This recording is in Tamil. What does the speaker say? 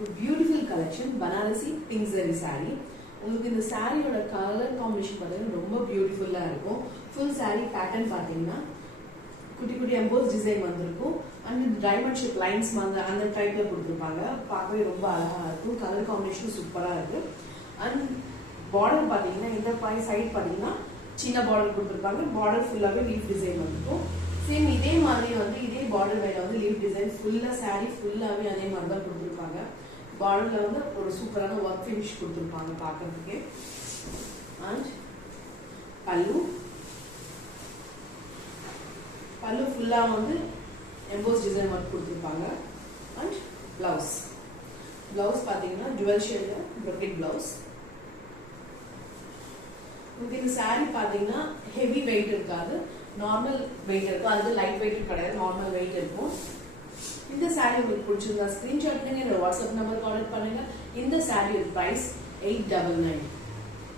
ஒரு beautiful collection Banarasi pink zari saree. உங்களுக்கு இந்த சாரியோட கலர் காம்பினேஷன் பார்த்தீங்கன்னா ரொம்ப பியூட்டிஃபுல்லா இருக்கும். ஃபுல் saree பேட்டர்ன் பார்த்தீங்கன்னா குட்டி குட்டி எம்போஸ் டிசைன் வந்திருக்கும். அண்ட் டைமண்ட் ஷேப் லைன்ஸ் அந்த டைப்ல கொடுத்துருப்பாங்க. பார்க்கவே ரொம்ப அழகா இருக்கும். கலர் காம்பினேஷன் சூப்பரா இருக்கு. அண்ட் பார்டர் பார்த்தீங்கன்னா இந்த சைட் பார்த்தீங்கன்னா சின்ன பார்டர் கொடுத்துருப்பாங்க. பார்டர் ஃபுல்லாவே லீஃப் டிசைன் வந்திருக்கும். சேம் இதே மாதிரி வந்து இதே பார்டர் மேல வந்து லீஃப் டிசைன் ஃபுல்லா saree ஃபுல்லாவே அதே மாதிரி தான் கொடுத்துருப்பாங்க. பார்டர்ல வந்து ஒரு சூப்பரான ஒர்க் ஃபினிஷ் கொடுத்துருப்பாங்க பார்க்கறதுக்கு. அண்ட் பல்லு ஃபுல்லா வந்து எம்போஸ் டிசைன் ஒர்க் கொடுத்துருப்பாங்க. அண்ட் பிளவுஸ் பாத்தீங்கன்னா டுவல் ஷேட்ல brocade பிளவுஸ். உங்களுக்கு இந்த saree பாத்தீங்கன்னா ஹெவி வெயிட் இருக்காது, நார்மல் வெயிட் இருக்கும். அது லைட் வெயிட் கிடையாது, நார்மல் வெயிட் இருக்கும். இந்த saree உங்களுக்கு பிடிச்சிருந்தா ஸ்கிரீன்ஷாட் எடுங்க, வாட்ஸ்அப் நம்பருக்கு ஆர்டர் பண்ணுங்க. இந்த saree பிரைஸ் 899.